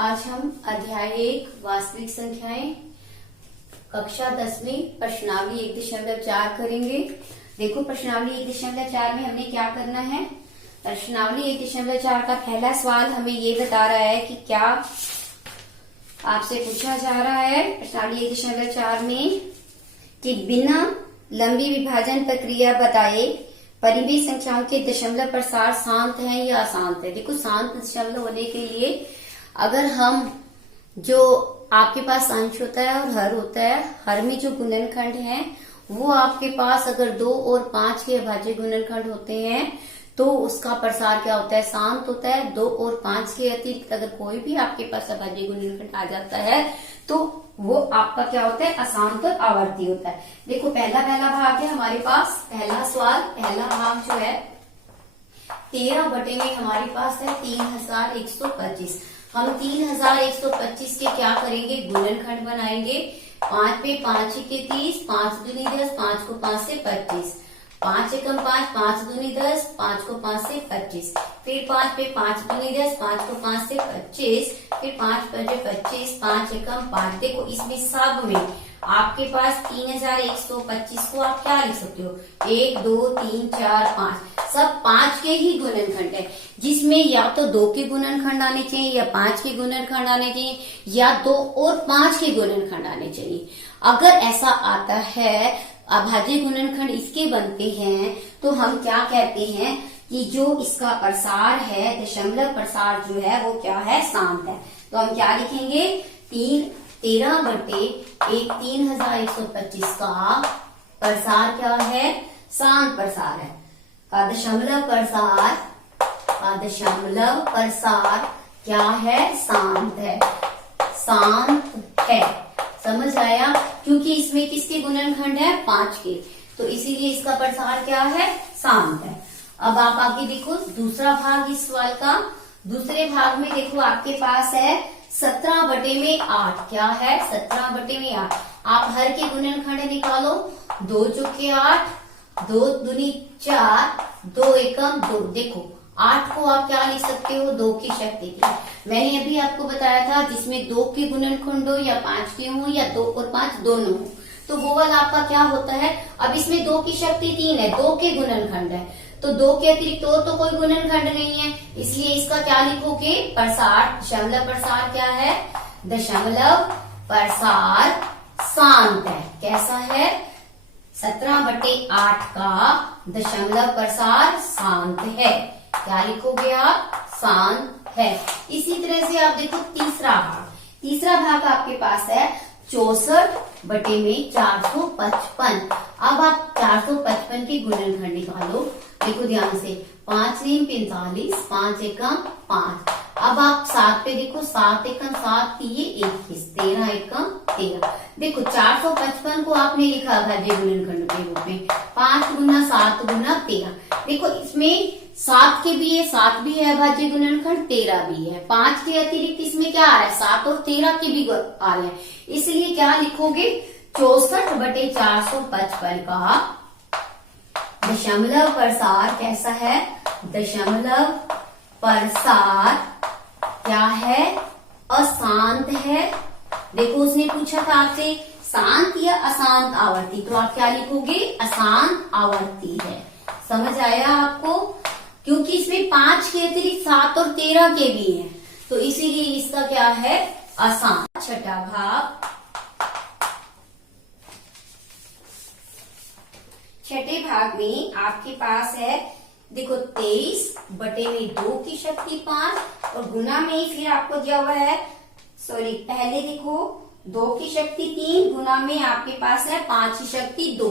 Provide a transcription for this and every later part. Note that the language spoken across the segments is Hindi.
आज हम अध्याय 1 वास्तविक संख्याएं कक्षा 10वीं प्रश्नावली 1.4 करेंगे। देखो प्रश्नावली 1.4 में हमने क्या करना है। प्रश्नावली 1.4 का पहला सवाल हमें ये बता रहा है कि क्या आपसे पूछा जा रहा है प्रश्नावली 1.4 में कि बिना लंबी विभाजन प्रक्रिया बताए परिमेय संख्याओं के दशमलव प्रसार शांत है या अशांत है। देखो शांत दशमलव होने के लिए अगर हम जो आपके पास अंश होता है और हर होता है, हर में जो गुणनखंड है वो आपके पास अगर 2 और 5 के अभाज्य गुणनखंड होते हैं तो उसका प्रसार क्या होता है, शांत होता है। 2 और 5 के अतिरिक्त अगर कोई भी आपके पास अभाज्य गुणनखंड आ जाता है तो वो आपका क्या होता है, अशांत और आवर्ती होता है। देखो पहला भाग है हमारे पास, पहला सवाल, पहला भाग जो है 13 बटे में हमारे पास है 3125। हम 3125 के क्या करेंगे, गुणनखंड बनाएंगे। 5 पे 5 के 30, 5 दूनी 10, 5 को 5 से 25, 5 एकम 5, 5 दूनी 10, 5 को 5 से 25, फिर 5 पे 5 दूनी 10, 5 को 5 से 25, फिर 5 पंजे 25, 5 एकम 5। देखो इसमें सब में आपके पास 3125 को आप क्या लिख सकते हो, 1 2 3 4 5, सब 5 के ही गुणनखंड है, जिसमें या तो 2 के गुणनखंड आने चाहिए या 5 के गुणनखंड आने चाहिए या 2 और 5 के गुणनखंड आने चाहिए। अगर ऐसा आता है, अभाज्य गुणनखंड इसके बनते हैं, तो हम क्या कहते हैं कि जो इसका प्रसार है, दशमलव प्रसार जो है वो क्या है, शांत है। तो हम क्या लिखेंगे, 13 बटे 3125 का प्रसार क्या है, शांत प्रसार है। का दशमलव प्रसार क्या है, शांत है, शांत है। समझ आया, क्योंकि इसमें किसके गुणनखंड है, 5 के, तो इसीलिए इसका प्रसार क्या है, शांत है। अब आप आगे देखो दूसरा भाग इस सवाल का। दूसरे भाग में देखो आपके पास है 17 बटे में 8। क्या है, 17 बटे में 8। आप हर के गुणनखंड निकालो। 2 चौके 8, 2 दूनी 4, 2 एकम 2। देखो 8 को आप क्या लिख सकते हो, 2 की शक्ति की। मैंने अभी आपको बताया था जिसमें 2 के गुणनखंड हो या 5 के हो या 2 और 5 दोनों हो, तो वो वाला आपका क्या होता है। अब इसमें 2 की शक्ति 3 है, 2 के गुणनखंड है, तो 2 के अतिरिक्त तो कोई गुणनखंड नहीं है, इसलिए इसका क्या लिखोगे, प्रसार, दशमलव प्रसार क्या है, दशमलव प्रसार शांत है। कैसा है, 17 बटे 8 का दशमलव प्रसार शांत है। क्या लिखोगे आप, शांत है। इसी तरह से आप देखो तीसरा भाग आपके पास है 64 बटे में 455। अब आप 455 के गुणनखंड निकालो। देखो ध्यान से, 5 3 45, 5 एकम 5। अब आप 7 पे देखो, 7 एकम 7 ये 21, 13 एकम 13। देखो 455 को आपने लिखा अभाज्य गुणनखंड के रूप में, 5 गुना 7 गुना 13। देखो इसमें 7 के भी है, 7 भी है अभाज्य गुणनखंड, 13 भी है। 5 के अतिरिक्त इसमें क्या आ रहा है, 7 और 13 के भी आ रहे हैं, इसलिए क्या लिखोगे, 64 बटे 455 का दशमलव प्रसार कैसा है, दशमलव प्रसार क्या है, अशांत है। देखो उसने पूछा था आपसे शांत या अशांत आवर्ती, तो आप क्या लिखोगे, अशांत आवर्ती है। समझ आया आपको, क्योंकि इसमें 5 के अतिरिक्त 7 और 13 के भी हैं, तो इसीलिए इसका क्या है, अशांत। छठा भाग, छठे भाग में आपके पास है देखो 23 बटे में 2 की शक्ति 5 और गुना में फिर आपको दिया हुआ है, सॉरी पहले देखो 2 की शक्ति 3, गुना में आपके पास है 5 की शक्ति 2,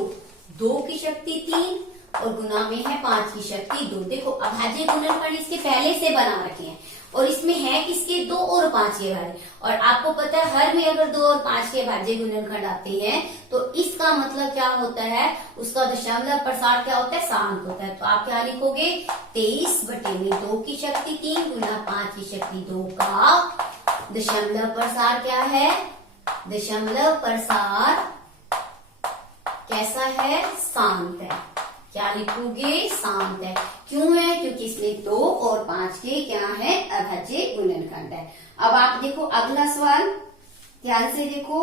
2 की शक्ति 3 और गुना में है 5 की शक्ति 2। देखो अभाज्य गुणनखंड इसके पहले से बना रखे हैं और इसमें है किसके, 2 और 5 के वाले। और आपको पता है हर में अगर 2 और 5 के अभाज्य गुणनखंड आते हैं तो इसका मतलब क्या होता है, उसका दशमलव प्रसार क्या होता है, शांत होता है। तो आप क्या लिखोगे, 23 बटे में 2 की शक्ति 3 गुना 5 की शक्ति 2 का दशमलव प्रसार क्या है, दशमलव प्रसार कैसा है, शांत है। क्या लिखोगे? शांत है। क्यों है? क्योंकि इसमें 2 और 5 के क्या है? अभाज्य गुणनखंड है। अब आप देखो अगला सवाल, ध्यान से देखो।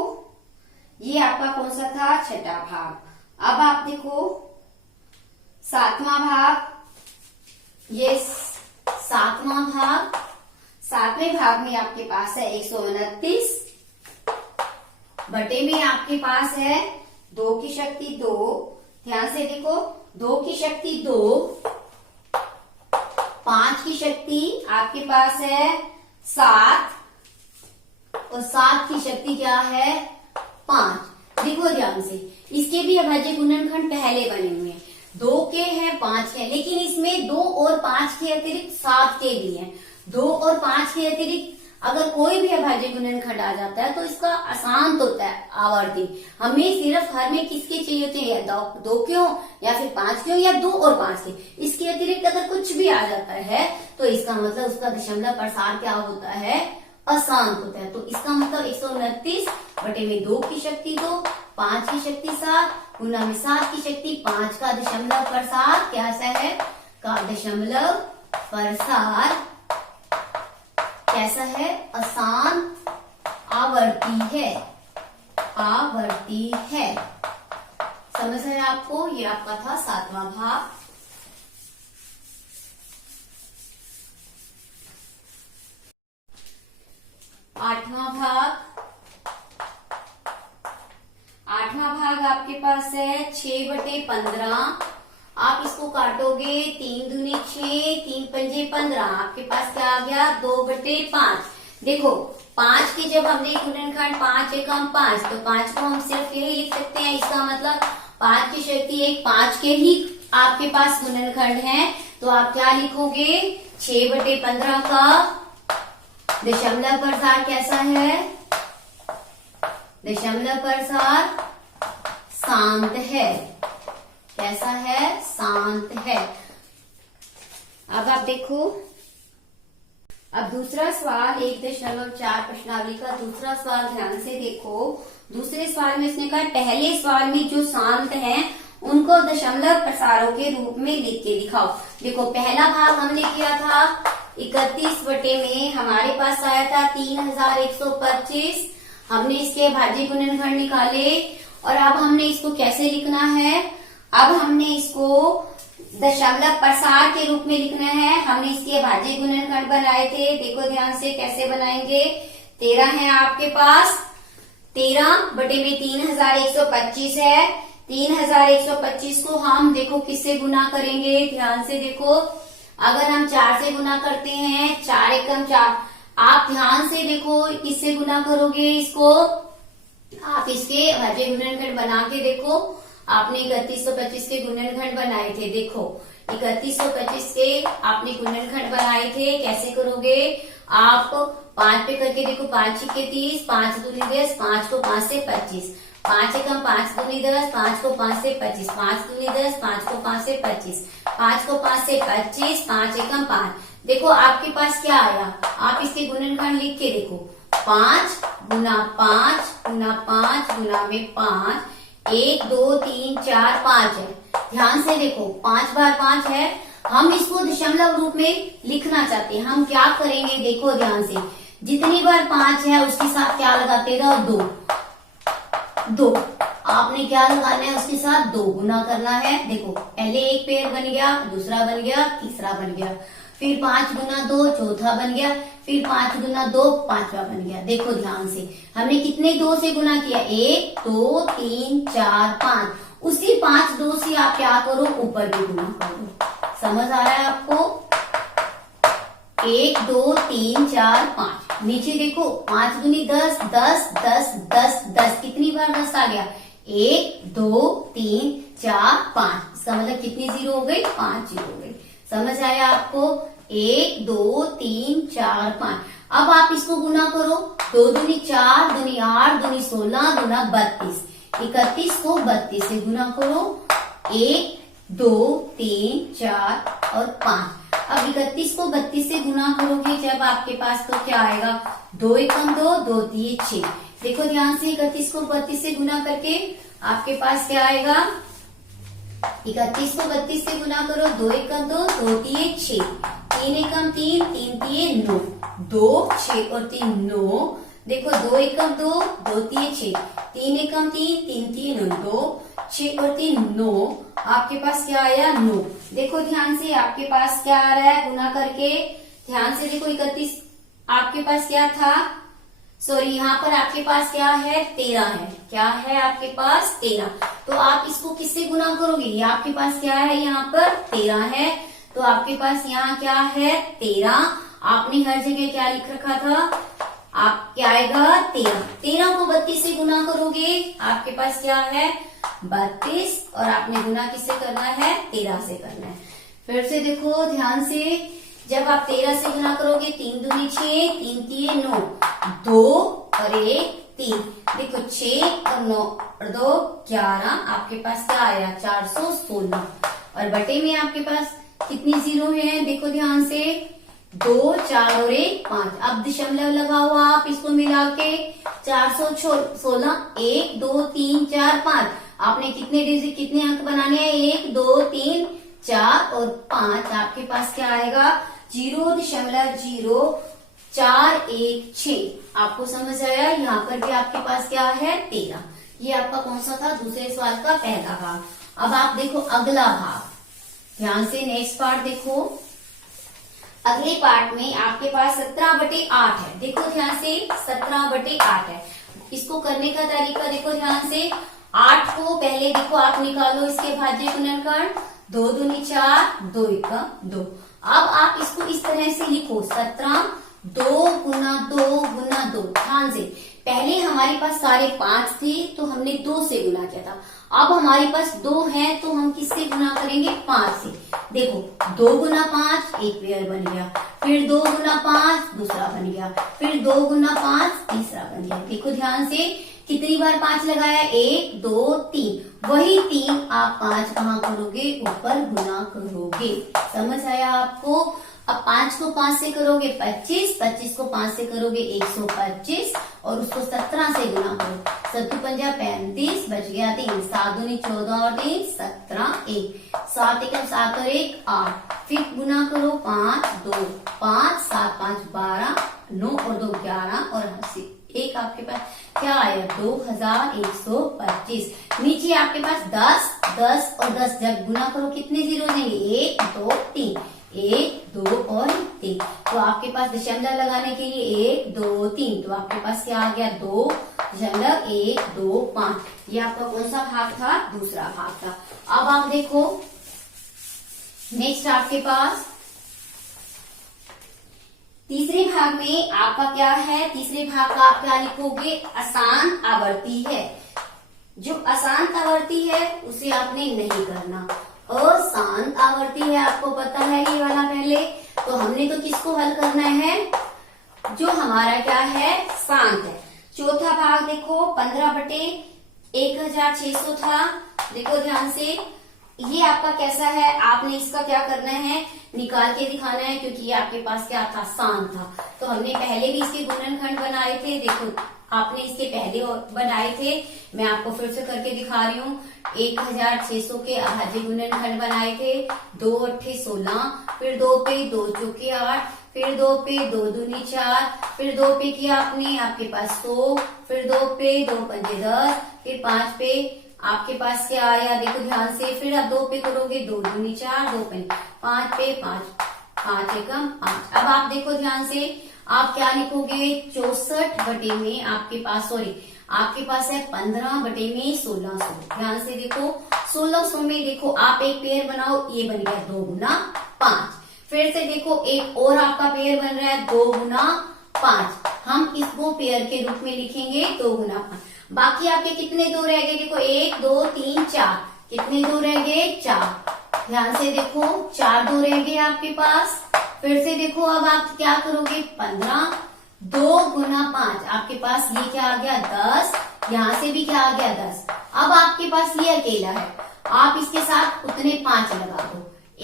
ये आपका कौन सा था? छठा भाग। अब आप देखो 7वां भाग। ये 7वां भाग। 7वें भाग में आपके पास है 129 बटे में आपके पास है 2 की शक्ति 2। ध्यान से देखो, 2 की शक्ति 2, 5 की शक्ति आपके पास है 7 और 7 की शक्ति क्या है? 5। देखो ध्यान से, इसके भी अभाज्य गुणनखंड पहले बने हुए हैं। 2 के हैं, 5 के हैं, लेकिन इसमें 2 और 5 के अतिरिक्त 7 के भी हैं। 2 और 5 के अतिरिक्त अगर कोई भी अभाज्य गुणनखंड आ जाता है तो इसका अशांत होता है आवर्ती। हमें सिर्फ हर में किसके चाहिए होते हैं? या 2 के हो या फिर 5 के हो या 2 और 5 के। इसके अतिरिक्त अगर कुछ भी आ जाता है तो इसका मतलब उसका दशमलव प्रसार क्या होता है? अशांत होता है। तो इसका मतलब 129 बटे में 2 की शक्ति 2, 5 की शक्ति 7 गुना में 7 की शक्ति 5 का दशमलव प्रसार कैसा है? का दशमलव प्रसार कैसा है? अशांत आवर्ती है। आवर्ती है। समझ है आपको? ये आपका था 7वां भाग। 8वां भाग। 8वां भाग आपके पास है 6 बटे 15। आप इसको काटोगे 3 दूनी 6, 3 पंजे 15। आपके पास क्या आ गया? 2 बटे 5। देखो 5 के जब हमने गुणनखंड 5 एकम 5, तो 5 को हम सिर्फ यही लिख सकते हैं। इसका मतलब 5 की शक्ति 1, 5 के ही आपके पास गुणनखंड है। तो आप क्या लिखोगे? 6 बटे 15 का दशमलव प्रसार कैसा है? दशमलव प्रसार शांत है। कैसा है? शांत है। अब आप देखो, अब दूसरा सवाल 1.4 प्रश्नावली का दूसरा सवाल ध्यान से देखो। दूसरे सवाल में इसने कहा पहले सवाल में जो शांत हैं उनको दशमलव प्रसारों के रूप में लिख के दिखाओ। देखो पहला भाग हमने किया था 31 बटे में, हमारे पास आया था 3125। हमने इसके अभाज्य गुणनखंड निकाले और अब हमने इसको कैसे लिखना है? अब हमने इसको दशमलव प्रसार के रूप में लिखना है। हमने इसके अभाज्य गुणनखंड बनाए थे। देखो ध्यान से कैसे बनाएंगे। 13 है आपके पास, 13 बटे में 3125 है। 3125 को हम देखो किससे गुना करेंगे? ध्यान से देखो, अगर हम 4 से गुना करते हैं, 4 एकम 4। आप ध्यान से देखो किससे गुना करोगे इसको? आप इसके अभाज्य गुणनखंड बना के देखो। आपने 3125 के गुणनखंड बनाए थे। देखो 3125 के आपने गुणनखंड बनाए थे। कैसे करोगे? आप 5 पे करके देखो, 5 छक्के 30, 5 दूनी 10, 5 को 5 से 25, 5 एकम 5 दूनी 10, 5 को 5 से 25, 5 दूनी 10, 5 को 5 से 25, 5 को 5 से 25, 5 एकम 5। देखो आपके पास क्या आया? आप इसके गुणनखंड लिख के देखो, 5 गुना 5 गुना 5 गुना में 5, 1 2 3 4 5 है। ध्यान से देखो 5 बार 5 है। हम इसको दशमलव रूप में लिखना चाहते हैं। हम क्या करेंगे? देखो ध्यान से, जितनी बार 5 है उसके साथ क्या लगाते रहो? 2। आपने क्या लगाना है? उसके साथ 2 गुना करना है। देखो पहले एक पेड़ बन गया, दूसरा बन गया, तीसरा बन गया, फिर 5 गुना 2 चौथा बन गया, फिर 5 गुना 2 पांचवा बन गया। देखो ध्यान से, हमने कितने 2 से गुना किया? 1 2 3 4 5। उसी 5 2 से आप क्या करो? ऊपर भी गुना करो। समझ आ रहा है आपको? 1 2 3 4 5। नीचे देखो 5 दूनी 10, 10 10 10 10। कितनी बार 10 आ गया? 1 2 3 4 5। इसका मतलब कितनी जीरो हो गई? 5 जीरो हो गई। समझ आया आपको? 1 2 3 4 5। अब आप इसको गुना करो। 2 दूनी 4 दूनी 8 दूनी 16 दूना 32। 31 को 32 से गुना करो। 1 2 3 4 और 5। अब 31 को 32 से गुना करोगे जब आपके पास, तो क्या आएगा? 2 एकम 2, 2 3 6। देखो ध्यान से, 31 को 32 से गुना करके आपके पास क्या आएगा? 31 को 32 से गुना करो, 2 एकम 2, 2 तिये 6, 3 एकम 3, 3 तिये 9, 2 6 और 3 9। देखो 2 एकम 2, 2 तिये 6, 3 एकम 3, 3 तिये 9, 2 6 और 3 9। आपके पास क्या आया 9। देखो ध्यान से आपके पास क्या आ रहा है गुना करके, ध्यान से देखो 31 आपके पास क्या था, सॉरी यहाँ पर आपके पास क्या है 13 है, क्या है आपके पास 13। तो आप इसको किससे गुना करोगे, ये आपके पास क्या है यहाँ पर 13 है, तो आपके पास यहाँ क्या है 13। आपने हर जगह क्या लिख रखा था, आप क्या आएगा 13। 13 को 32 से गुना करोगे, आपके पास क्या है 32, और आपने गुना किससे करना है 13 से करना है। फिर से देखो ध्यान से, जब आप 13 से गुना करोगे 3 दूनी 6, 3 तिये 9, 2 और 1 3, देखो 6 और 9 और 2 11, आपके पास क्या आया 416। और बटे में आपके पास कितनी जीरो है, देखो ध्यान से 2 4 और 1 5। अब दशमलव लगाओ आप इसको मिला के 416, 1 2 3 4 5। आपने कितने डिजिट कितने अंक बनाने हैं, 1 2 3 4 और 5। आपके पास क्या आएगा 0.0416। आपको समझ आया, यहाँ पर भी आपके पास क्या है 13। ये आपका कौन सा था, दूसरे सवाल का पहला भाग। अब आप देखो अगला भाग, ध्यान से नेक्स्ट पार्ट देखो। अगले पार्ट में आपके पास 17/8 है। देखो ध्यान से 17/8 है। इसको करने का तरीका देखो ध्यान से, 8 को पहले देखो आप निकालो इसके भाज्य गुणनखंड, 2 दूनी 4, 2 एकम 2। अब आप इसको इस तरह से लिखो 17 2 गुना 2 गुना 2। ध्यान से, पहले हमारे पास सारे 5 थे तो हमने 2 से गुना किया था। अब हमारे पास 2 है तो हम किससे गुना करेंगे 5 से। देखो 2 गुना 5 एक पेयर बन गया, फिर 2 गुना 5 दूसरा बन गया, फिर 2 गुना 5 तीसरा बन गया। देखो ध्यान से, कितनी बार 5 लगाया, 1 2 3, वही 3 आप 5 कहाँ करोगे, ऊपर गुना करोगे। समझ आया आपको। अब 5 को 5 से करोगे 25, 25 को 5 से करोगे 125, और उसको 17 से गुना करो, 7 पंजा 35, बच गया 3, 7 दूनी 14 और 3 17, 1 7 एकम 7 और 1 8, फिर गुना करो 5 2 5 7 5 12, 9 और 2 11 और 1 आपके पास क्या आया 2125। नीचे आपके पास 10 10 और 10, जब गुना करो कितने जीरो देंगे, 1 2 3, 1 2 और 3। तो आपके पास दशमलव लगाने के लिए 1 2 3, तो आपके पास क्या आ गया 2.125। ये आपका कौन सा भाग था, दूसरा भाग था। अब आप देखो नेक्स्ट आपके पास तीसरे भाग में आपका क्या है, तीसरे भाग का आप क्या लिखोगे, आसान आवर्ती है। जो आसान आवर्ती है उसे आपने नहीं करना, अशांत आवर्ती है, आपको पता है ये वाला पहले। तो हमने तो किसको हल करना है, जो हमारा क्या है शांत है। चौथा भाग देखो 15/1600 था। देखो ध्यान से, ये आपका कैसा है, आपने इसका क्या करना है, निकाल के दिखाना है, क्योंकि ये आपके पास क्या था, शांत था। तो हमने पहले भी इसके गुणनखंड बनाए थे, देखो आपने इसके पहले बनाए थे, मैं आपको फिर से करके दिखा रही हूँ। 1600 के अभाज्य गुणनखंड बनाए थे, 2 8 16, फिर 2 पे 2 चौके 8, फिर 2 पे 2 दूनी 4, फिर 2 पे किया आपने, आपके पास 100, फिर 2 पे 2 पंजे 10, फिर 5 पे आपके पास क्या आया, देखो ध्यान से, फिर आप 2 पे करोगे 2 दूनी 4, 2 पे 5 पे 5 5 एकम 5। अब आप देखो ध्यान से, आप क्या लिखोगे, 64 बटे में आपके पास, सॉरी आपके पास है 15 बटे में 1600। ध्यान से देखो 1600 में देखो आप एक पेयर बनाओ, ये बन गया 2 गुना 5। फिर से देखो एक और आपका पेयर बन रहा है 2 गुना 5, हम इसको पेयर के रूप में लिखेंगे 2 गुना 5। बाकी आपके कितने 2 रह गए, देखो 1 2 3 4, कितने 2 रह गए 4। ध्यान से देखो 4 2 रह गए आपके पास। फिर से देखो अब आप क्या करोगे, 15 2 गुना 5, आपके पास ये क्या आ गया 10, यहाँ से भी क्या आ गया 10। अब आपके पास ये अकेला है, आप इसके साथ उतने 5 लगा दो,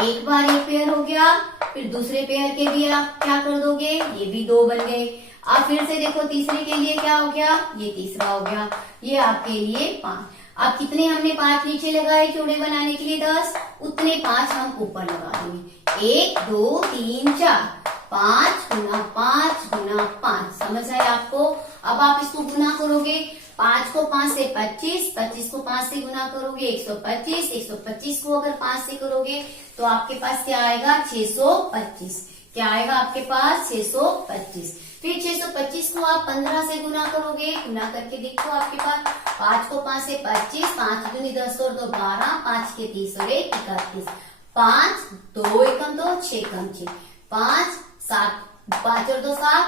एक बार एक पेयर हो गया, फिर दूसरे पेयर के भी आप क्या कर दोगे, ये भी 2 बन गए। अब फिर से देखो तीसरे के लिए क्या हो गया, ये तीसरा हो गया, ये आपके लिए 5। अब कितने हमने 5 नीचे लगाए जोड़े बनाने के लिए 10, उतने 5 हम ऊपर लगा देंगे। 1 2 3 4, 5 गुना 5 गुना 5। समझ आए आपको? अब आप इसको गुना करोगे, 5 को 5 से 25, 25 को 5 से गुना करोगे 125, 125 को अगर 5 से करोगे तो आपके पास क्या आएगा 625। क्या आएगा आपके पास 625। फिर 625 को आप 15 से गुना करोगे, गुना करके देखो आपके पास 5 को 5 से 25, 5 दूनी 10 और 2 12, 5 के 30 और 1 31, 5 2 एकम 2 6 कम 6, 5 7 5 और 2 7,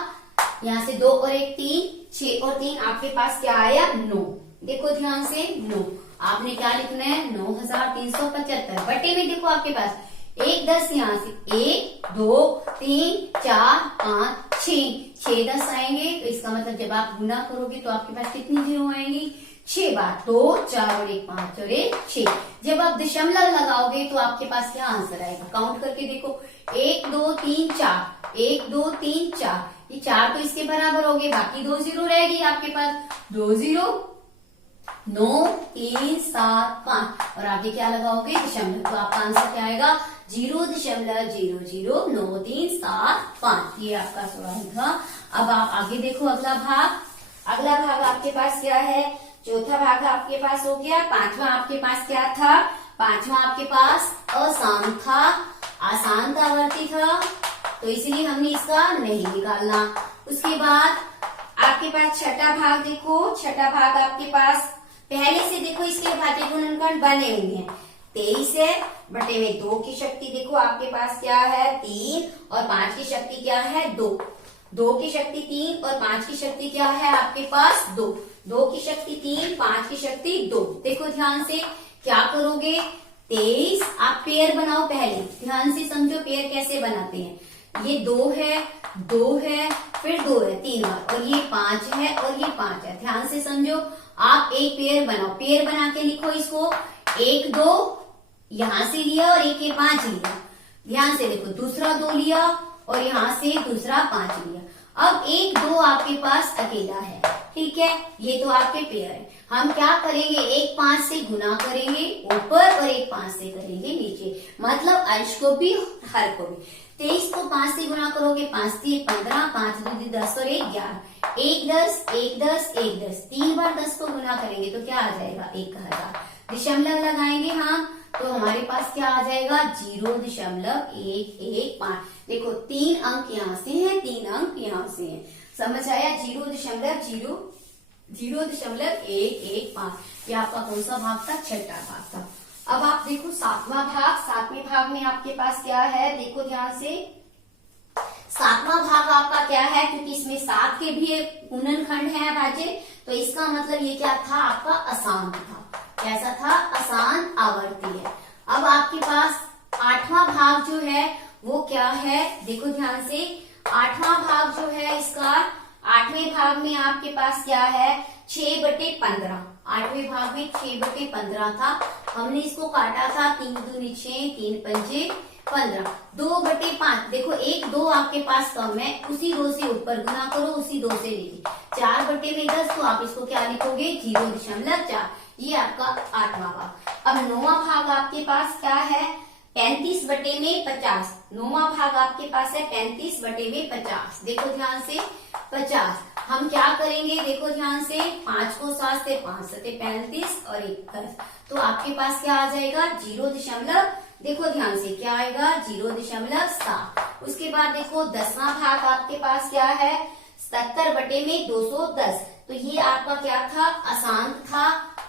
यहाँ से 2 और 1 3, 6 और 3 आपके पास क्या आया 9। देखो ध्यान से 9, आपने क्या लिखना है 9375 बटे में देखो आपके पास 1 10 यहाँ से 1 2 3 4 5 6 10 आएंगे। तो इसका मतलब जब आप गुना करोगे तो आपके पास कितनी जीरो आएंगी 6 बार, 2 4 और 1 5 और 1 6। जब आप दशमलव लगाओगे तो आपके पास क्या आंसर आएगा, काउंट करके देखो 1 2 3 4, 1 2 3 4, ये 4 तो इसके बराबर हो गए, बाकी 2 जीरो रहेगी आपके पास, 2 जीरो 9 3 7 5 और आगे क्या लगाओगे दशमलव, तो आपका आंसर क्या आएगा 0.009375। ये आपका सवाल था। अब आप आगे देखो अगला भाग। अगला भाग आपके पास क्या है, चौथा भाग आपके पास हो गया। पांचवा आपके पास क्या था, पांचवा आपके पास आसान था, आसान आवर्ती था, तो इसलिए हमने इसका नहीं निकालना। उसके बाद आपके पास छठा भाग देखो, छठा भाग आपके पास पहले से देखो इसके भाज्य गुणनखंड बने हुए हैं। 23 है बटे में 2 की शक्ति देखो आपके पास क्या है 3 और 5 की शक्ति क्या है 2, 2 की शक्ति 3 और 5 की शक्ति क्या है आपके पास 2, 2 की शक्ति 3 5 की शक्ति 2। देखो ध्यान से क्या करोगे 23 आप पेयर बनाओ, पहले ध्यान से समझो पेयर कैसे बनाते हैं। ये 2 है, 2 है, फिर 2 है 3 बार, और ये 5 है और ये 5 है। ध्यान से समझो, आप एक पेयर बनाओ, पेयर बना के लिखो इसको 1 2 यहां से लिया और 1 5 लिया। ध्यान से देखो दूसरा 2 लिया और यहां से दूसरा 5 लिया। अब 1 2 आपके पास अकेला है, ठीक है, ये तो आपके पेयर है। हम क्या करेंगे 1 5 से गुना करेंगे ऊपर और 1 5 से करेंगे नीचे, मतलब अंश को भी हर को भी। 23 को 5 से गुना करोगे 5 3 15, 5 2 10 और 1 11, 1 10 1 10 1 10, 3 बार 10 को गुना करेंगे तो क्या आ जाएगा 1000। दशमलव लगाएंगे हम तो हमारे पास क्या आ जाएगा 0.115। देखो 3 अंक यहाँ से हैं, 3 अंक यहाँ से हैं, समझ आया 0.0115। ये आपका कौन सा भाग था, छठा भाग था। अब आप देखो सातवां भाग, सातवें भाग में आपके पास क्या है, देखो ध्यान से सातवां भाग आपका क्या है, क्योंकि इसमें 7 के भी गुणनखंड है भाज्य, तो इसका मतलब ये क्या था आपका आसान था। कैसा था, आसान आवर्ती है। अब आपके पास आठवां भाग जो है वो क्या है, देखो ध्यान से आठवां भाग जो है इसका, आठवें भाग में आपके पास क्या है 6/15। आठवें भाग में 6/15 था, हमने इसको काटा था 3 दूनी 6 3 पंजे 15, 2/5। देखो 1 2 आपके पास कम है, उसी 2 से ऊपर गुना करो, उसी 2 से नीचे 4/10, तो आप इसको क्या लिखोगे 0.4। ये आपका आठवां भाग। अब नौवां भाग आपके पास क्या है 35/50। नौवां भाग आपके पास है 35/50। देखो ध्यान से 50 हम क्या करेंगे, देखो ध्यान से 5 को 7 से 5 7 35 और 1 10, तो आपके पास क्या आ जाएगा 0. देखो ध्यान से क्या आएगा 0.7। उसके बाद देखो 10वां भाग आपके पास क्या है 77/210। तो ये आपका क्या था, आसान था,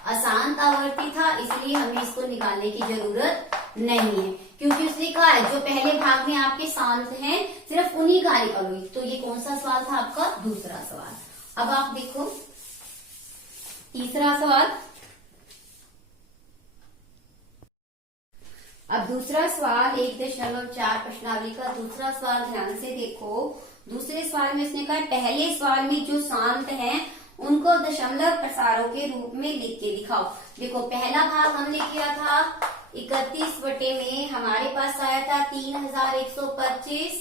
आसान आवर्ती था, इसलिए हमें इसको निकालने की जरूरत नहीं है, क्योंकि उसने कहा है जो पहले भाग में आपके शांत हैं सिर्फ उन्हीं का निकालो। तो ये कौन सा सवाल था आपका, दूसरा सवाल। अब आप देखो तीसरा सवाल। अब दूसरा सवाल 1.4 प्रश्नावली का दूसरा सवाल ध्यान से देखो। दूसरे सवाल में उसने कहा पहले सवाल में जो शांत हैं उनको दशमलव प्रसारों के रूप में लिख के दिखाओ। देखो पहला भाग हमने किया था 31 में, हमारे पास आया था 3125।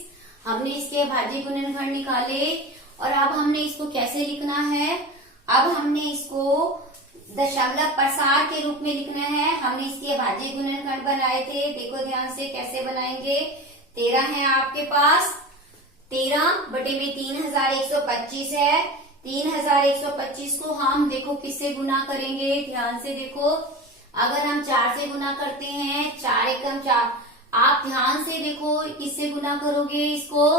हमने इसके भाज्य गुणनखंड निकाले और अब हमने इसको कैसे लिखना है, अब हमने इसको दशमलव प्रसार के रूप में लिखना है। हमने इसके अभाज्य गुणनखंड बनाए थे, देखो ध्यान से कैसे बनाएंगे। 13 है आपके पास, 13 बटे में 3125 है। 3125 को हम देखो किससे गुना करेंगे, ध्यान से देखो। अगर हम 4 से गुना करते हैं, 4 एकम 4, आप ध्यान से देखो किससे गुना करोगे इसको।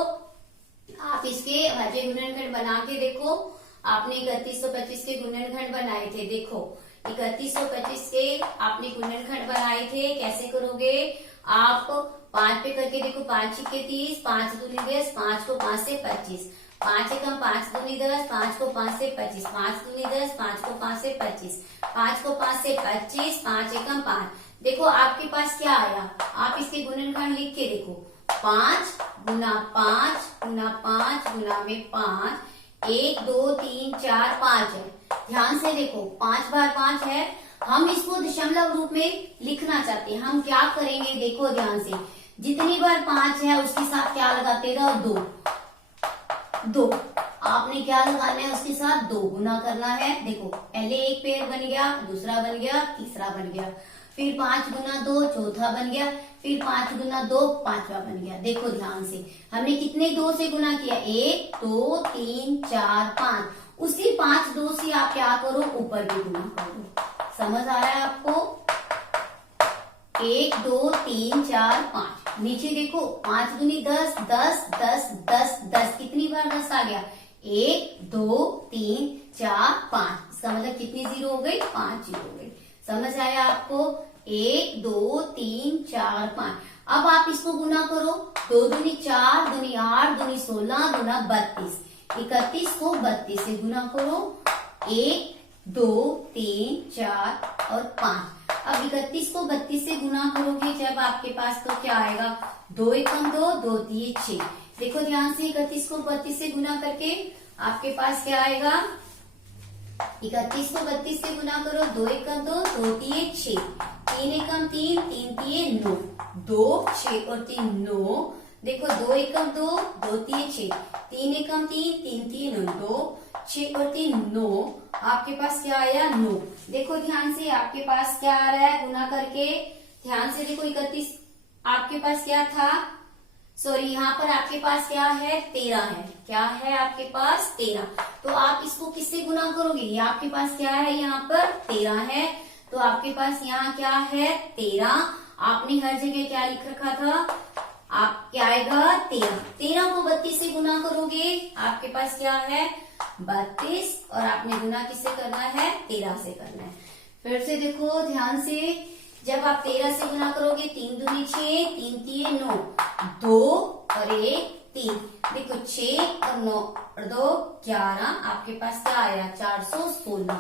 आप इसके अभाज्य गुणनखंड बना के देखो। आपने 3125 के गुणनखंड बनाए थे, देखो 3125 के आपने गुणनखंड बनाए थे। कैसे करोगे आप, 5 पे करके देखो, 5 छिक्के 30, 5 दूनी 10, 5 को 5 से 25, 5 एकम 5 दूनी 10, 5 को 5 से 25, 5 दूनी 10, 5 को 5 से 25, 5 को 5 से 25, 5 एकम 5। देखो आपके पास क्या आया, आप इसके गुणनखंड लिख के देखो। 5 गुना 5 गुना 5 गुना में 5, 1 2 3 4 5 है। ध्यान से देखो 5 बार 5 है। हम इसको दशमलव रूप में लिखना चाहते हैं, हम क्या करेंगे देखो ध्यान से। जितनी बार 5 है उसके साथ क्या लगाते रहो, 2। आपने क्या लगाना है, उसके साथ 2 गुना करना है। देखो पहले एक पेड़ बन गया, दूसरा बन गया, तीसरा बन गया, फिर 5 गुना 2 चौथा बन गया, फिर 5 गुना 2 पांचवा बन गया। देखो ध्यान से हमने कितने 2 से गुना किया, 1 2 3 4 5। उसी 5 2 से आप क्या करो, ऊपर भी गुना करो। समझ आ रहा है आपको, 1 2 3 4 5। नीचे देखो 5 दूनी 10, 10 10 10 10, कितनी बार 10 आ गया, 1 2 3 4 5। इसका मतलब कितनी जीरो हो गई, 5 जीरो हो गई। समझ आया आपको, 1 2 3 4 5। अब आप इसको गुना करो, 2 दूनी 4 दूनी 8 दूनी 16 गुना 32। 31 को 32 से गुना करो, 1 2 3 4 और 5। अब 31 को 32 से गुना करोगे जब आपके पास, तो क्या आएगा, 2 एकम 2 2 3 6। देखो ध्यान से 31 को 32 से गुना करके आपके पास क्या आएगा, 31 को 32 से गुना करो, 2 एकम 2 2 3 6, 3 एकम 3 3 3 9, 2 6 और 3 9। देखो 2 एकम 2 2 3 6, 3 एकम 3 3 3 2, 6 और 3 9। आपके पास क्या आया, 9। देखो ध्यान से आपके पास क्या आ रहा है गुना करके, ध्यान से देखो 31 आपके पास क्या था, सॉरी यहाँ पर आपके पास क्या है, 13 है। क्या है आपके पास, 13। तो आप इसको किससे गुना करोगे, ये आपके पास क्या है, यहाँ पर 13 है। तो आपके पास यहाँ क्या है, 13। आपने हर जगह क्या लिख रखा था, आप क्या आएगा, 13। 13 को 32 से गुना करोगे, आपके पास क्या है, 32। और आपने गुना किससे करना है, 13 से करना है। फिर से देखो ध्यान से, जब आप 13 से गुना करोगे, 3 दूनी 6 3 3 9, 2 और 1 3। देखो 6 और 9 और 2 11। आपके पास क्या आया, 416।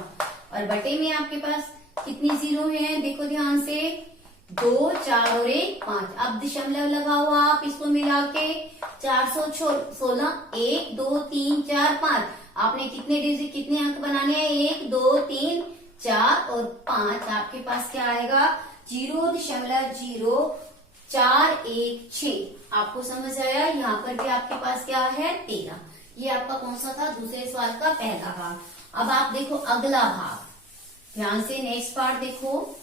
और बटे में आपके पास कितनी जीरो है, देखो ध्यान से, 2 4 और 1 5। अब दशमलव लगाओ आप इसको मिला के, 416, 1 2 3 4 5। आपने कितने डिजिट कितने अंक बनाने हैं, 1 2 3 4 और 5। आपके पास क्या आएगा, 0.0416। आपको समझ आया, यहाँ पर भी आपके पास क्या है, 13। ये आपका कौन सा था, दूसरे सवाल का पहला भाग। अब आप देखो अगला भाग, ध्यान से नेक्स्ट पार्ट देखो।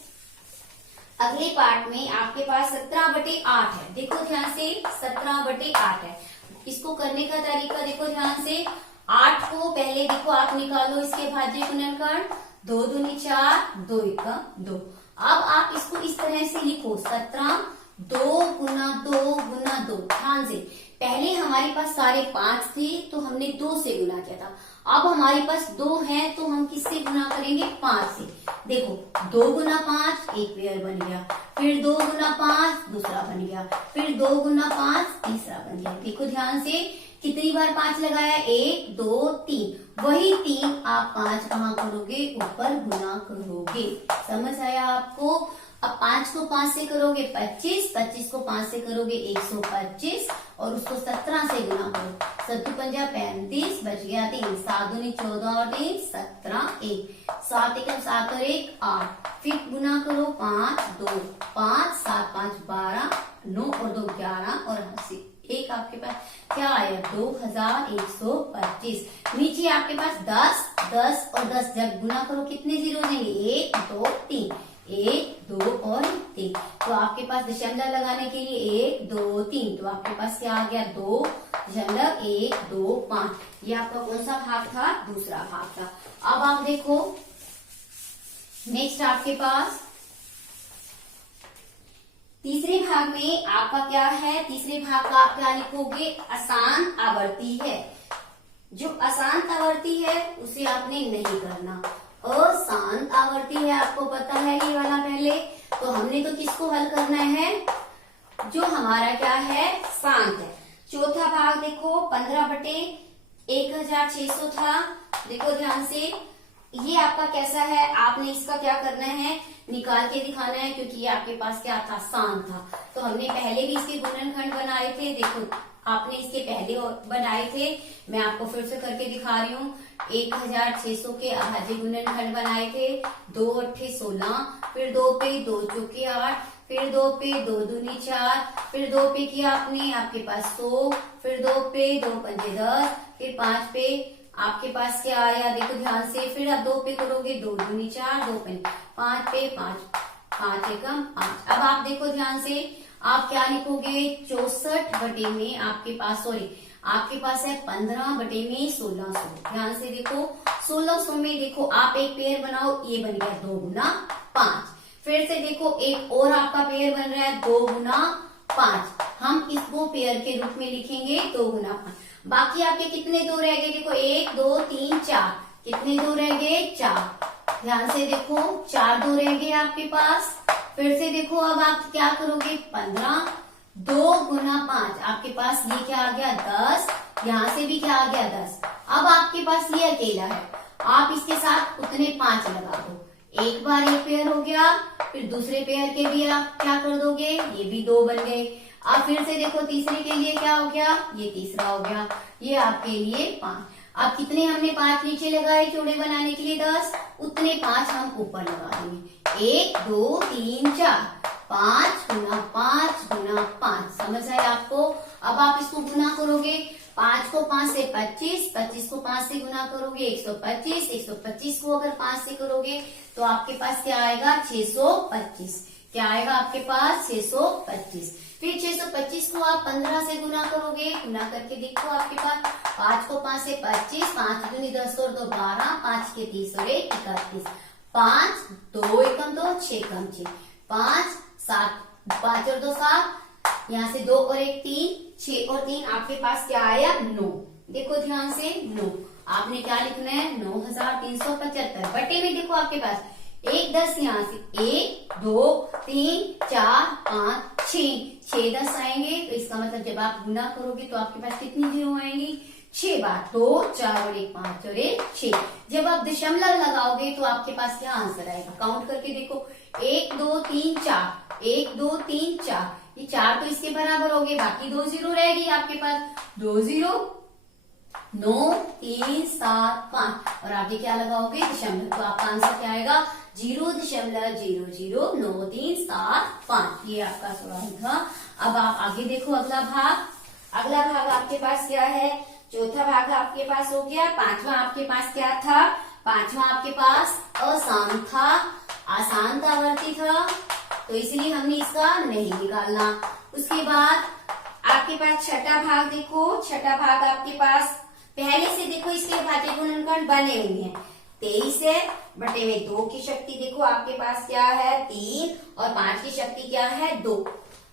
अगले पार्ट में आपके पास 17/8 है। देखो ध्यान से 17/8 है। इसको करने का तरीका देखो ध्यान से, 8 को पहले देखो आप निकालो इसके भाज्य गुणनखंड, 2 दूनी 4 2 एकम 2। अब आप इसको इस तरह से लिखो, 17 2 गुना 2 गुना 2। ध्यान से, पहले हमारे पास सारे 5 थे तो हमने 2 से गुना किया था। अब हमारे पास 2 है तो हम किससे गुना करेंगे, 5 से। देखो 2 गुना 5 एक पेयर बन गया, फिर 2 गुना 5 दूसरा बन गया, फिर 2 गुना 5 तीसरा बन गया। देखो ध्यान से, कितनी बार 5 लगाया, 1 2 3। वही 3 आप 5 कहाँ करोगे, ऊपर गुना करोगे। समझ आया आपको। अब 5 को 5 से करोगे 25, 25 को 5 से करोगे 125 और उसको 17 से गुना करो, 7 पंजा 35, बच गया 3, 7 दूनी 14 और 3 17, 1 7 एकम 7 और 1 8। फिर गुना करो, 5 2 5 7 5 12, 9 और 2 11 और 80। एक आपके पास क्या आया, 2125। नीचे आपके पास 10 10 और 10 जब गुना करो कितने जीरो देंगे, निकालने के लिए 1 2 3, तो आपके पास क्या आ गया 2.125। ये आपका कौन सा भाग था? दूसरा भाग था। अब आप देखो नेक्स्ट आपके पास तीसरे भाग में आपका क्या है? तीसरे भाग का आप क्या लिखोगे? आसान आवर्ती है। जो अशांत आवर्ती है उसे आपने नहीं करना। अशांत आवर्ती है, आपको पता है ये वाला पहले। तो हमने तो किसको हल करना है? जो हमारा क्या है? शांत है। चौथा भाग देखो 15/1600 था। देखो ध्यान से, ये आपका कैसा है? आपने इसका क्या करना है? निकाल के दिखाना है, क्योंकि ये आपके पास क्या था? शांत था। तो हमने पहले भी इसके गुणनखंड बनाए थे। देखो आपने इसके पहले बनाए थे, मैं आपको फिर से करके दिखा रही हूँ। 1600 के अभाज्य गुणनखंड बनाए थे। 2 8 16, फिर 2 पे 2 चौके 8, फिर 2 पे 2 दूनी 4, फिर 2 पे किया आपने आपके पास 100, फिर 2 पे 2 पंजे 10, फिर 5 पे आपके पास क्या आया? देखो ध्यान से, फिर आप 2 पे करोगे 2 दूनी 4, 2 पंजे 5 पे 5, 5 एकम 5। अब आप देखो ध्यान से, आप क्या लिखोगे? 64 में आपके पास, सॉरी आपके पास है 15/1600। ध्यान से देखो 1600 में देखो आप एक पेयर बनाओ, ये बन गया 2 गुना 5। फिर से देखो एक और आपका पेयर बन रहा है 2 गुना 5। हम इसको पेयर के रूप में लिखेंगे 2 गुना 5। बाकी आपके कितने 2 रह गए? देखो 1 2 3 4, कितने 2 रह गए? 4। ध्यान से देखो 4 2 रह गए आपके पास। फिर से देखो अब आप क्या करोगे? 15, 2 गुना 5, आपके पास ये क्या आ गया? 10। यहाँ से भी क्या आ गया? 10। अब आपके पास ये अकेला है, आप इसके साथ उतने 5 लगा दो। एक बार एक पेयर हो गया, फिर दूसरे पेयर के भी आप क्या कर दोगे? ये भी 2 बन गए। अब फिर से देखो तीसरे के लिए क्या हो गया? ये तीसरा हो गया, ये आपके लिए 5। अब कितने हमने 5 नीचे लगाए चौड़े बनाने के लिए? 10। उतने 5 हम ऊपर लगा देंगे। 1 2 3 4, 5 गुना 5 गुना 5। समझ आए आपको? अब आप इसको गुना करोगे, 5 को 5 से 25, 25 को 5 से गुना करोगे 125, 125 को अगर 5 से करोगे तो आपके पास क्या आएगा? 625। क्या आएगा आपके पास? 625। फिर 625 को आप 15 से गुना करोगे, गुना करके देखो आपके पास 5 को 5 से 25, 5 दूनी 10 और 2 12, 5 के 30 और 1 31, 5 2 एकम 2 6 कम 6, 5 7 5 और 2 7, यहाँ से 2 और 1 3, 6 और 3 आपके पास क्या आया? 9। देखो ध्यान से 9, आपने क्या लिखना है? 9375 बटे में देखो आपके पास 1 10, यहाँ से 1 2 3 4 5 6, 6 10 आएंगे। तो इसका मतलब जब आप गुना करोगे तो आपके पास कितनी जीरो आएंगी? 6 बार। 2 4 और 1 5 और 1 6। जब आप दशमलव लगाओगे तो आपके पास क्या आंसर आएगा? काउंट करके देखो 1 2 3 4, 1 2 3 4, ये 4 तो इसके बराबर हो गए, बाकी 2 जीरो रहेगी आपके पास। 2 0 9 3 7 5 और आगे क्या लगाओगे? दशमलव। तो आपका आंसर क्या आएगा? 0.009375। ये आपका सवाल था। अब आप आगे देखो अगला भाग। अगला भाग आपके पास क्या है? चौथा भाग आपके पास हो गया। पांचवा आपके पास क्या था? पांचवा आपके पास अशांत था, अशांत आवर्ती था, तो इसलिए हमने इसका नहीं निकालना। उसके बाद आपके पास छठा भाग देखो। छठा भाग आपके पास पहले से देखो इसके भाज्य गुणनखंड बने हुए हैं। 23 है बटे में 2 की शक्ति देखो आपके पास क्या है? 3 और 5 की शक्ति क्या है? 2।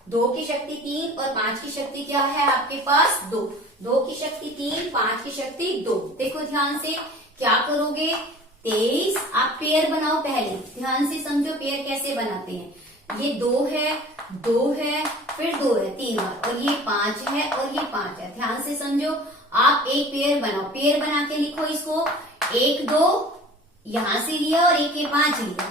2 की शक्ति 3 और 5 की शक्ति क्या है आपके पास? 2। 2 की शक्ति 3, 5 की शक्ति 2। देखो ध्यान से क्या करोगे? 23 आप पेयर बनाओ। पहले ध्यान से समझो पेयर कैसे बनाते हैं। ये 2 है, 2 है, फिर 2 है 3 बार, और ये 5 है और ये 5 है। ध्यान से समझो, आप एक पेयर बनाओ। पेयर बना के लिखो इसको। 1 2 यहां से लिया और 1 5 लिया।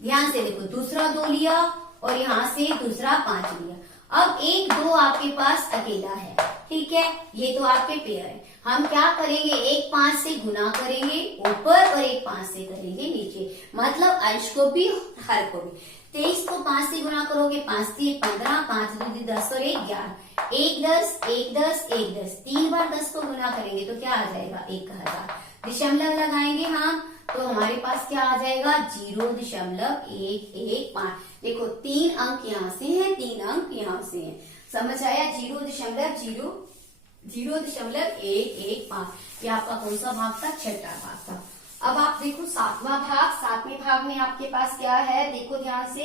ध्यान से देखो, दूसरा 2 लिया और यहां से दूसरा 5 लिया। अब 1 2 आपके पास अकेला है, ठीक है, ये तो आपके पेयर है। हम क्या करेंगे? 1 5 से गुना करेंगे ऊपर और 1 5 से करेंगे नीचे, मतलब अंश को भी हर को भी। 23 को 5 से गुना करोगे, 5 3 15, 5 2 10 और 1 11, 1 10 1 10 1 10, 3 बार 10 को गुना करेंगे तो क्या आ जाएगा? 1000। दशमलव लगाएंगे हम तो हमारे पास क्या आ जाएगा 0.115। देखो 3 अंक यहाँ से हैं, 3 अंक यहाँ से हैं, समझ आया। 0.115 ये आपका कौन सा भाग था, छठा भाग था। अब आप देखो सातवां भाग, सातवें भाग में आपके पास क्या है, देखो ध्यान से।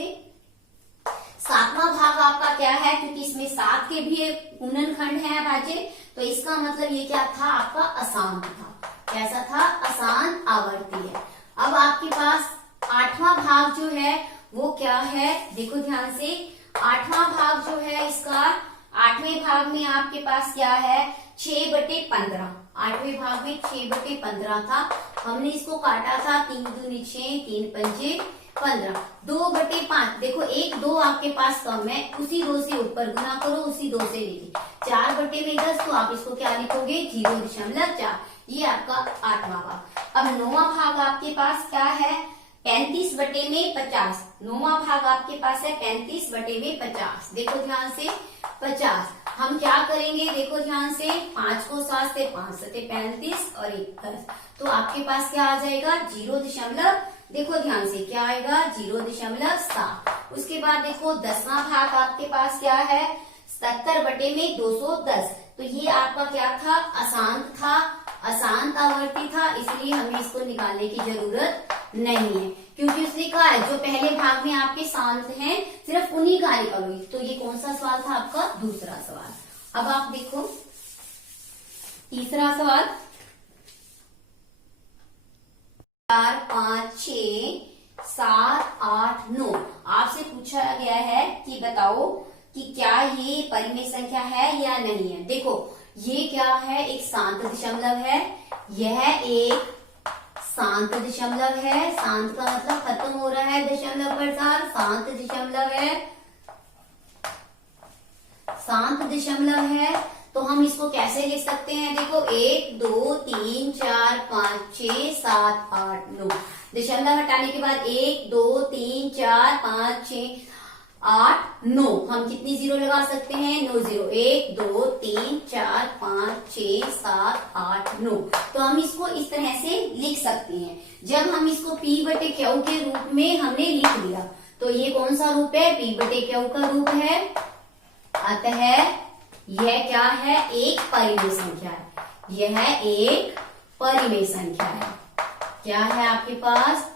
सातवां भाग आपका क्या है, क्योंकि इसमें 7 के भी गुणनखंड है भाज्य, तो इसका मतलब ये क्या था, आपका अशांत था। कैसा था, अशांत आवर्ती है। अब आपके पास आठवां भाग जो है वो क्या है, देखो ध्यान से। आठवां भाग जो है इसका, आठवें भाग में आपके पास क्या है, 6/15। आठवें भाग में 6/15 था। हमने इसको काटा था 3 दूनी 6, 3 पंजे 15, 2/5। देखो 1 2 आपके पास कम है, उसी 2 से ऊपर गुना करो, उसी 2 से नीचे। 4/10, तो आप इसको क्या लिखोगे, 0.4। ये आपका आठवां भाग। अब नौवां भाग आपके पास क्या है, 35/50। नौवां भाग आपके पास है 35/50। देखो ध्यान से 50। हम क्या करेंगे, देखो ध्यान से, 5 को 7 से 5 7 35 और 1 10, तो आपके पास क्या आ जाएगा 0. देखो ध्यान से क्या आएगा 0.7। उसके बाद देखो 10वां भाग आपके पास क्या है, 70/210। तो ये आपका क्या था, अशांत था, अशांत आवर्ती था, इसलिए हमें इसको निकालने की जरूरत नहीं है, क्योंकि उसने कहा है जो पहले भाग में आपके शांत हैं सिर्फ उन्हीं का निकालोगे। तो ये कौन सा सवाल था आपका, दूसरा सवाल। अब आप देखो तीसरा सवाल। 4 5 6 7 8 9 आपसे पूछा गया है कि बताओ कि क्या ये परिमेय संख्या है या नहीं है। देखो ये क्या है, एक शांत दशमलव है, यह एक शांत दशमलव है। शांत का मतलब खत्म हो रहा है दशमलव पर सार, शांत दशमलव है, शांत दशमलव है। तो हम इसको कैसे लिख सकते हैं, देखो 1 2 3 4 5 6 7 8 9। दशमलव हटाने के बाद 1 2 3 4 5 6 8 9, हम कितनी जीरो लगा सकते हैं, 9 जीरो। 1 2 3 4 5 6 7 8 9। तो हम इसको इस तरह से लिख सकते हैं। जब हम इसको P/Q के रूप में हमने लिख लिया, तो ये कौन सा रूप है, P/Q का रूप है। अतः यह क्या है, एक परिमेय संख्या है, यह एक परिमेय संख्या है। क्या है आपके पास,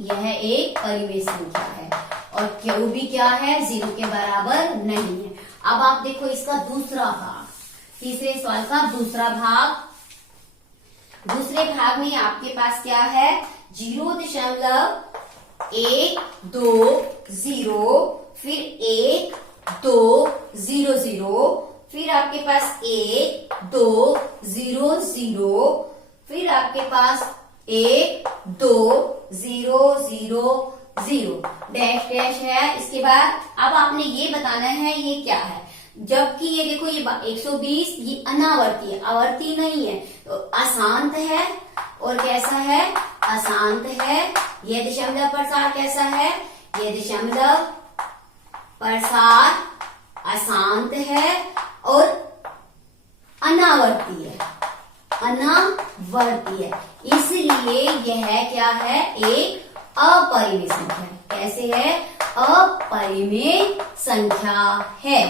यह एक परिमेय संख्या है, और Q भी क्या है, 0 के बराबर नहीं है। अब आप देखो इसका दूसरा भाग, तीसरे सवाल का दूसरा भाग। दूसरे भाग में आपके पास क्या है, 0.120, फिर 1 2 0 0, फिर आपके पास 1 2 0 0, फिर आपके पास 1 2 0 0 0 डैश डैश है। इसके बाद अब आपने ये बताना है ये क्या है, जबकि ये देखो ये 120 ये अनावर्ती है, आवर्ती नहीं है, तो अशांत है। और कैसा है, अशांत है। ये दशमलव प्रसार कैसा है, ये दशमलव प्रसार अशांत है और अनावर्ती है, अनावर्ती है, इसलिए यह क्या है, एक अपरिमेय संख्या है। कैसे है, अपरिमेय संख्या है,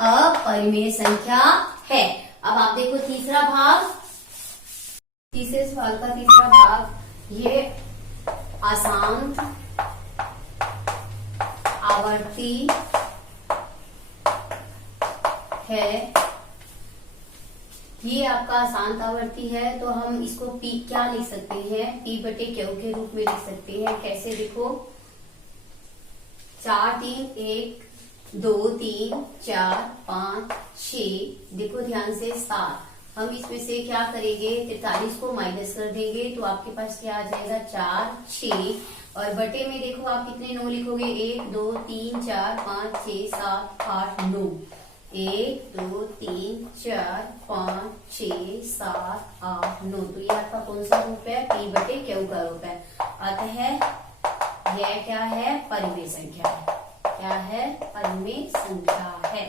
अपरिमेय संख्या है। अब आप देखो तीसरा भाग, तीसरे सवाल का तीसरा भाग, ये अशांत आवर्ती है, ये आपका अशांत आवर्ती है। तो हम इसको P क्या लिख सकते हैं, P/Q के रूप में लिख सकते हैं। कैसे, देखो 4 3 1 2 3 4 5 6, देखो ध्यान से 7। हम इसमें से क्या करेंगे, 43 को माइनस कर देंगे, तो आपके पास क्या आ जाएगा 4 6, और बटे में देखो आप कितने 9 लिखोगे, 1 2 3 4 5 6 7 8 9। 1 2 3 4 5 6 7 8 9। तो ये आपका कौन सा रूप है, P/Q का रूप है। अतः यह क्या है, परिमेय संख्या है। क्या है, परिमेय संख्या है।